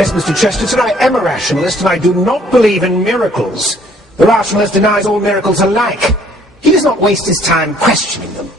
Yes, Mr. Chesterton, I am a rationalist, and I do not believe in miracles. The rationalist denies all miracles alike. He does not waste his time questioning them.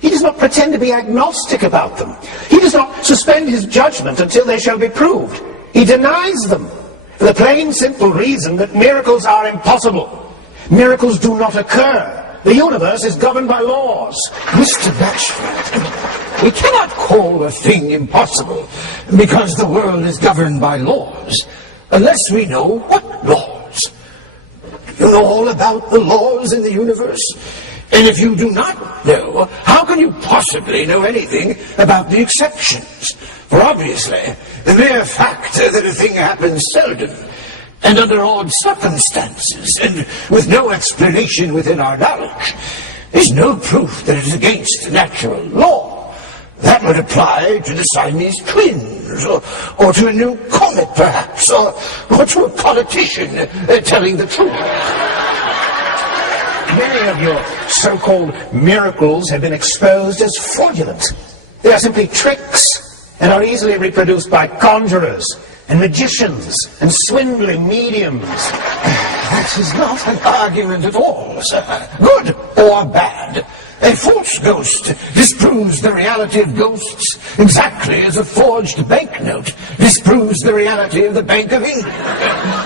He does not pretend to be agnostic about them. He does not suspend his judgment until they shall be proved. He denies them for the plain, simple reason that miracles are impossible. Miracles do not occur. The universe is governed by laws. Mr. Blatchford, we cannot call a thing impossible because the world is governed by laws, unless we know what laws. You know all about the laws in the universe? And if you do not know, how can you possibly know anything about the exceptions? For obviously, the mere fact that a thing happens seldom, and under odd circumstances, and with no explanation within our knowledge, is no proof that it is against natural law. That would apply to the Siamese twins, or to a new comet, perhaps, or to a politician telling the truth. Many of your so-called miracles have been exposed as fraudulent. They are simply tricks, and are easily reproduced by conjurers, and magicians, and swindling mediums. That is not an argument at all, sir. Good or bad. A false ghost disproves the reality of ghosts exactly as a forged banknote disproves the reality of the Bank of England.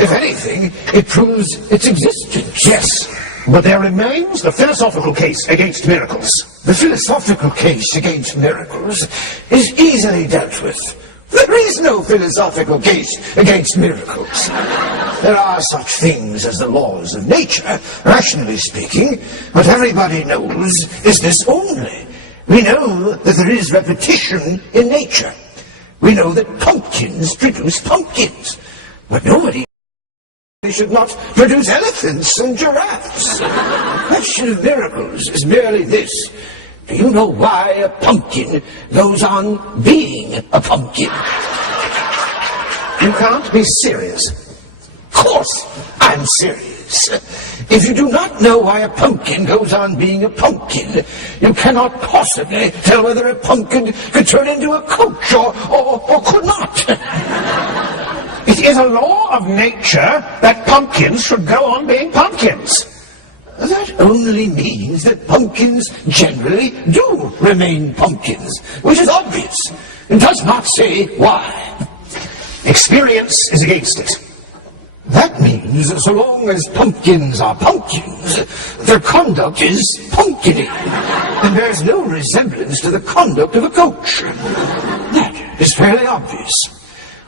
If anything, it proves its existence. Yes, but there remains the philosophical case against miracles. The philosophical case against miracles is easily dealt with. There is no philosophical case against miracles. There are such things as the laws of nature, rationally speaking, but everybody knows is this only. We know that there is repetition in nature. We know that pumpkins produce pumpkins, but nobody should not produce elephants and giraffes. The question of miracles is merely this. Do you know why a pumpkin goes on being a pumpkin? You can't be serious. Of course I'm serious. If you do not know why a pumpkin goes on being a pumpkin, you cannot possibly tell whether a pumpkin could turn into a coach or could not. It is a law of nature that pumpkins should go on being pumpkins. That only means that pumpkins generally do remain pumpkins, which is obvious, and does not say why. Experience is against it. That means so long as pumpkins are pumpkins, their conduct is pumpkiny, and bears no resemblance to the conduct of a coach. That is fairly obvious.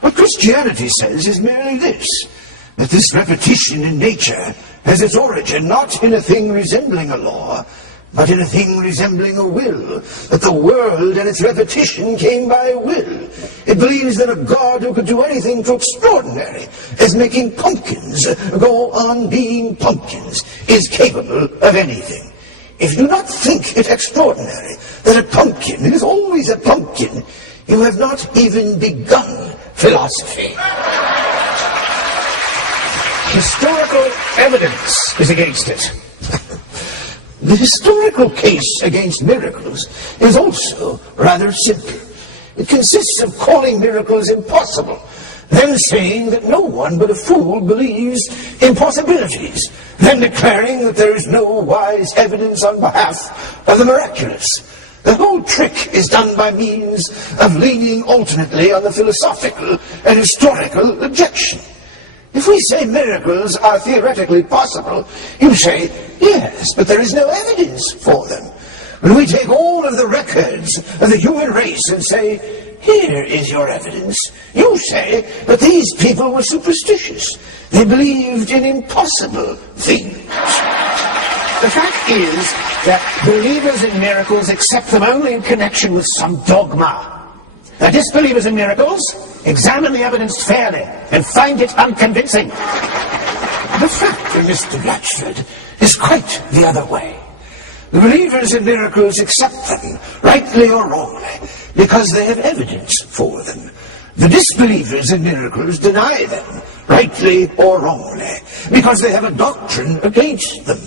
What Christianity says is merely this, that this repetition in nature has its origin not in a thing resembling a law, but in a thing resembling a will, that the world and its repetition came by will. It believes that a God who could do anything so extraordinary as making pumpkins go on being pumpkins is capable of anything. If you do not think it extraordinary that a pumpkin is always a pumpkin, you have not even begun philosophy. Historical evidence is against it. The historical case against miracles is also rather simple. It consists of calling miracles impossible, then saying that no one but a fool believes impossibilities, then declaring that there is no wise evidence on behalf of the miraculous. The whole trick is done by means of leaning alternately on the philosophical and historical objection. If we say miracles are theoretically possible, you say, yes, but there is no evidence for them. When we take all of the records of the human race and say, here is your evidence, you say, but these people were superstitious. They believed in impossible things. The fact is that believers in miracles accept them only in connection with some dogma. The disbelievers in miracles examine the evidence fairly and find it unconvincing. The fact, Mr. Blatchford, is quite the other way. The believers in miracles accept them, rightly or wrongly, because they have evidence for them. The disbelievers in miracles deny them, rightly or wrongly, because they have a doctrine against them.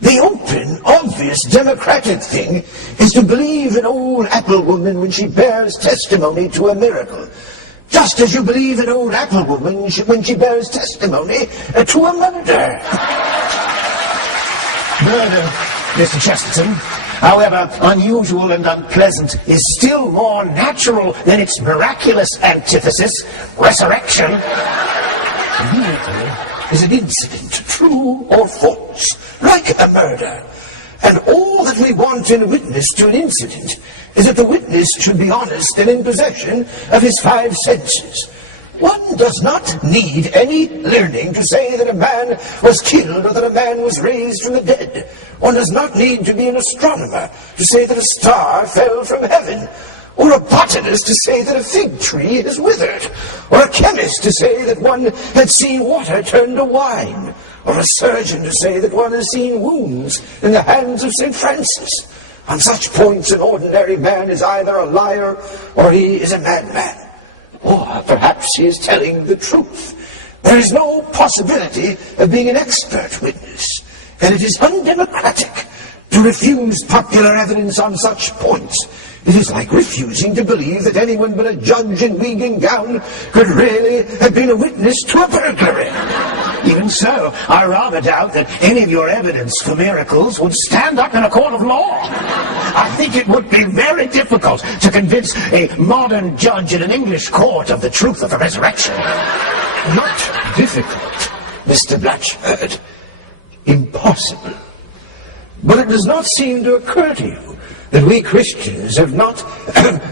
The open, obvious, democratic thing is to believe an old apple woman when she bears testimony to a miracle. Just as you believe an old apple woman when she bears testimony to a murder. Murder, Mr. Chesterton, however unusual and unpleasant, is still more natural than its miraculous antithesis, resurrection. A miracle is an incident, true or false, like a murder. And all that we want in a witness to an incident is that the witness should be honest and in possession of his 5 senses. One does not need any learning to say that a man was killed or that a man was raised from the dead. One does not need to be an astronomer to say that a star fell from heaven, or a botanist to say that a fig tree is withered, or a chemist to say that one had seen water turn to wine, or a surgeon to say that one has seen wounds in the hands of St. Francis. On such points, an ordinary man is either a liar or he is a madman. Or perhaps he is telling the truth. There is no possibility of being an expert witness, and it is undemocratic to refuse popular evidence on such points. It is like refusing to believe that anyone but a judge in wig and gown could really have been a witness to a burglary. Even so, I rather doubt that any of your evidence for miracles would stand up in a court of law. I think it would be very difficult to convince a modern judge in an English court of the truth of the resurrection. Not difficult, Mr. Blatchford. Impossible. But it does not seem to occur to you that we Christians have not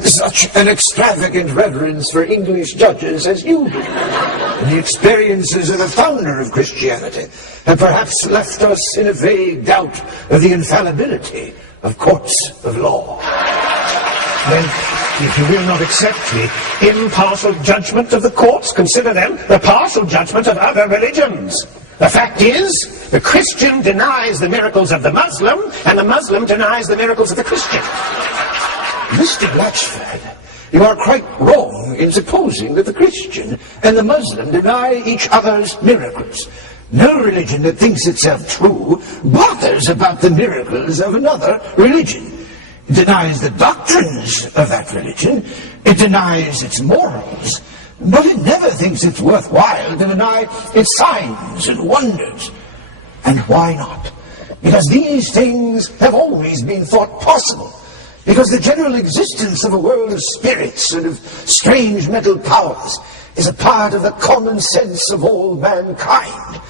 such an extravagant reverence for English judges as you do. And the experiences of the founder of Christianity have perhaps left us in a vague doubt of the infallibility of courts of law. Then, if you will not accept the impartial judgment of the courts, consider then the partial judgment of other religions. The fact is, the Christian denies the miracles of the Muslim, and the Muslim denies the miracles of the Christian. Mr. Blatchford, you are quite wrong in supposing that the Christian and the Muslim deny each other's miracles. No religion that thinks itself true bothers about the miracles of another religion. It denies the doctrines of that religion. It denies its morals. But it never thinks it's worthwhile to deny its signs and wonders. And why not? Because these things have always been thought possible. Because the general existence of a world of spirits and of strange mental powers is a part of the common sense of all mankind.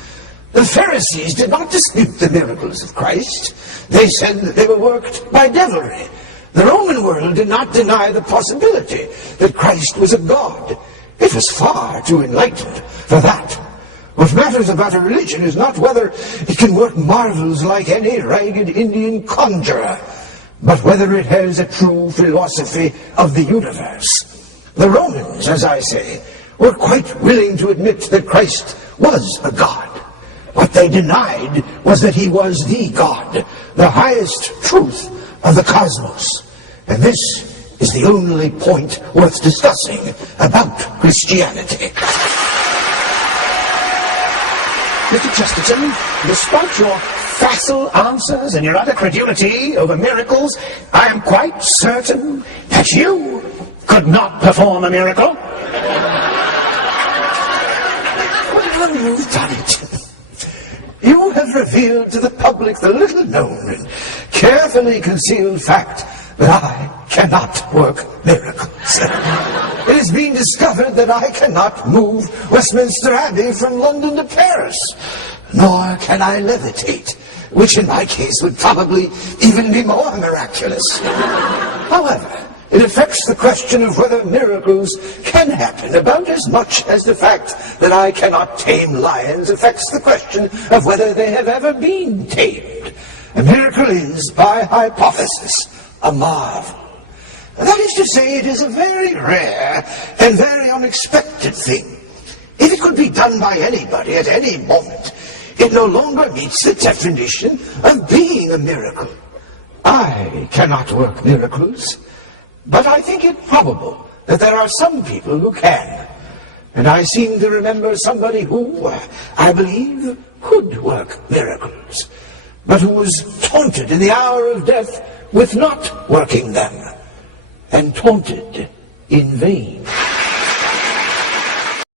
The Pharisees did not dispute the miracles of Christ. They said that they were worked by devilry. The Roman world did not deny the possibility that Christ was a god. It was far too enlightened for that. What matters about a religion is not whether it can work marvels like any ragged Indian conjurer, but whether it has a true philosophy of the universe. The Romans, as I say, were quite willing to admit that Christ was a god. What they denied was that he was the God, the highest truth of the cosmos. And this is the only point worth discussing about Christianity. Mr. Chesterton, despite your facile answers and your utter credulity over miracles, I am quite certain that you could not perform a miracle. Well, you've done it. You have revealed to the public the little-known and carefully concealed fact that I cannot work miracles. It has been discovered that I cannot move Westminster Abbey from London to Paris, nor can I levitate, which in my case would probably even be more miraculous. However, it affects the question of whether miracles can happen about as much as the fact that I cannot tame lions affects the question of whether they have ever been tamed. A miracle is, by hypothesis, a marvel. That is to say, it is a very rare and very unexpected thing. If it could be done by anybody at any moment, it no longer meets the definition of being a miracle. I cannot work miracles, but I think it probable that there are some people who can. And I seem to remember somebody who, I believe, could work miracles, but who was taunted in the hour of death with not working them, and taunted in vain.